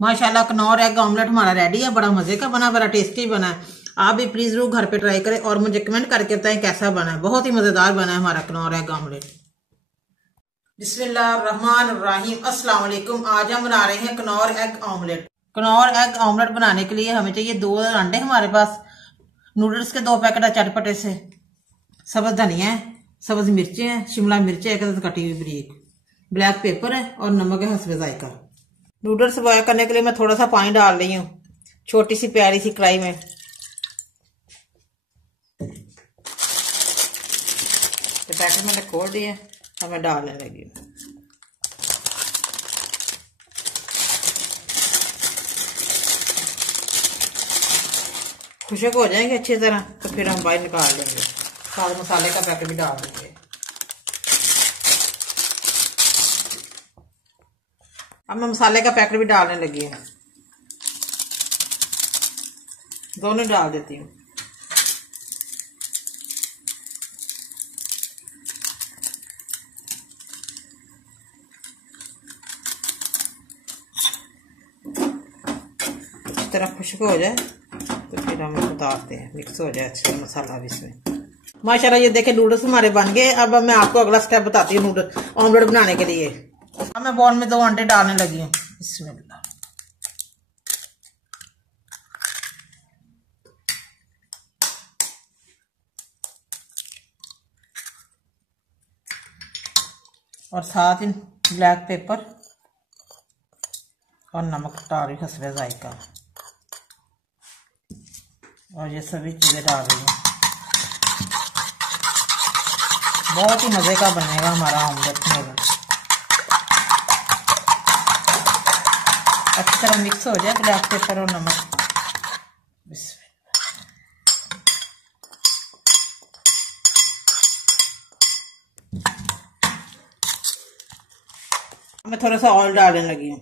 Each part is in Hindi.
माशाल्लाह कनौर एग ऑमलेट हमारा रेडी है। बड़ा मजे का बना, बड़ा टेस्टी बना है। आप भी प्लीज जरूर घर पे ट्राई करें और मुझे कमेंट करके बताएं कैसा बना है। बहुत ही मजेदार बना है हमारा कनौर एग ऑमलेट। बिस्मिल्लाहिर्रहमानिर्रहीम, अस्सलाम वालेकुम। आज हम बना रहे हैं Knorr egg omelette. Knorr egg omelette बनाने के लिए हमें चाहिए 2 अंडे हमारे पास, नूडल्स के 2 पैकेट है चटपटे से, सब्ज धनिया है, सब्ज मिर्चें हैं, शिमला मिर्चें एक कटी हुई बारीक, ब्लैक पेपर है और नमक है हस्बे जायका। नूडल्स बॉयल करने के लिए मैं थोड़ा सा पानी डाल रही हूँ छोटी सी प्यारी सी कढ़ाई में। तो पैकेट मैंने खोल दिया और मैं डालने लगी हूँ। खुशक हो जाएंगे अच्छी तरह तो फिर हम बाहर निकाल लेंगे। सारे मसाले का पैकेट भी डाल देंगे। अब मैं मसाले का पैकेट भी डालने लगी हूँ, दोनों डाल देती हूँ। इस तरह खुशक हो जाए तो फिर हम उतारते हैं, मिक्स हो जाए अच्छा मसाला भी इसमें। माशाल्लाह ये देखे नूडल्स हमारे बन गए। अब मैं आपको अगला स्टेप बताती हूँ नूडल ऑमलेट बनाने के लिए। अब मैं बॉल में 2 अंडे डालने लगी हूँ। बिस्मिल्लाह। और साथ ही ब्लैक पेपर और नमक डाल रही हस्बे जायका, और ये सभी चीजें डाल रही हूँ। बहुत ही मजे का बनेगा हमारा ऑमलेट नूडल्स। अच्छी तरह मिक्स हो जाए ब्लैक पेपर और नमक। मैं थोड़ा सा ऑयल डालने लगी हूँ।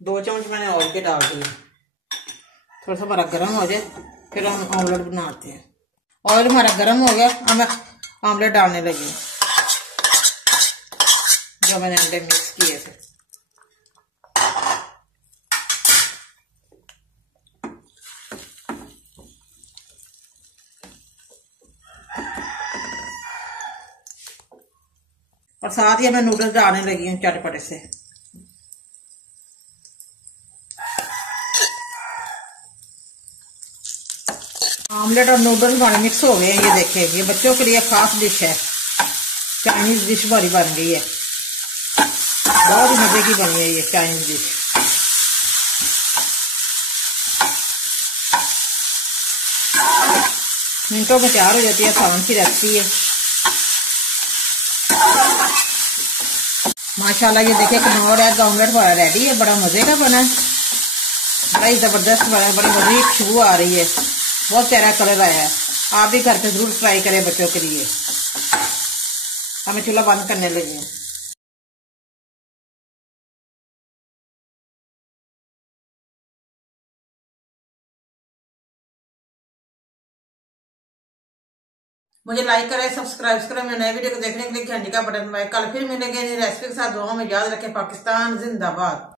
2 चम्मच मैंने ऑयल के डाल दिए। थोड़ा सा हमारा गर्म हो जाए फिर हम ऑमलेट बनाते हैं। ऑयल हमारा गर्म हो गया। अब मैं ऑमलेट डालने लगी हूँ जो मैंने अंडे मिक्स किए थे। और साथ ही मैं नूडल्स डालने लगी हूँ चटपटे से। ऑमलेट और नूडल्स हमारे मिक्स हो गए हैं। ये देखिए, ये बच्चों के लिए खास डिश है, चाइनीज डिश हमारी बन गई है। बहुत ही मजे की बनी है ये चाइनीज डिश। मिनटों में तैयार हो जाती है, आसान सी रेसिपी है। माशाल्लाह ये देखिए कनौर एग ऑमलेट हमारा रेडी है। बड़ा मजे का बना है, बड़ा ही जबरदस्त बना है। बड़ी मजे की खुशबू आ रही है, बहुत प्यारा कलर आया है। आप भी घर पे जरूर ट्राई करें बच्चों के लिए। हमें चूल्हा बंद करने लगी हूँ। मुझे लाइक करें, सब्सक्राइब करें। मेरे नए वीडियो को देखने के लिए घंटी का बटन दबाएं। कल फिर मिलेंगे नई रेसिपी के साथ। दुआओं में याद रखें। पाकिस्तान जिंदाबाद।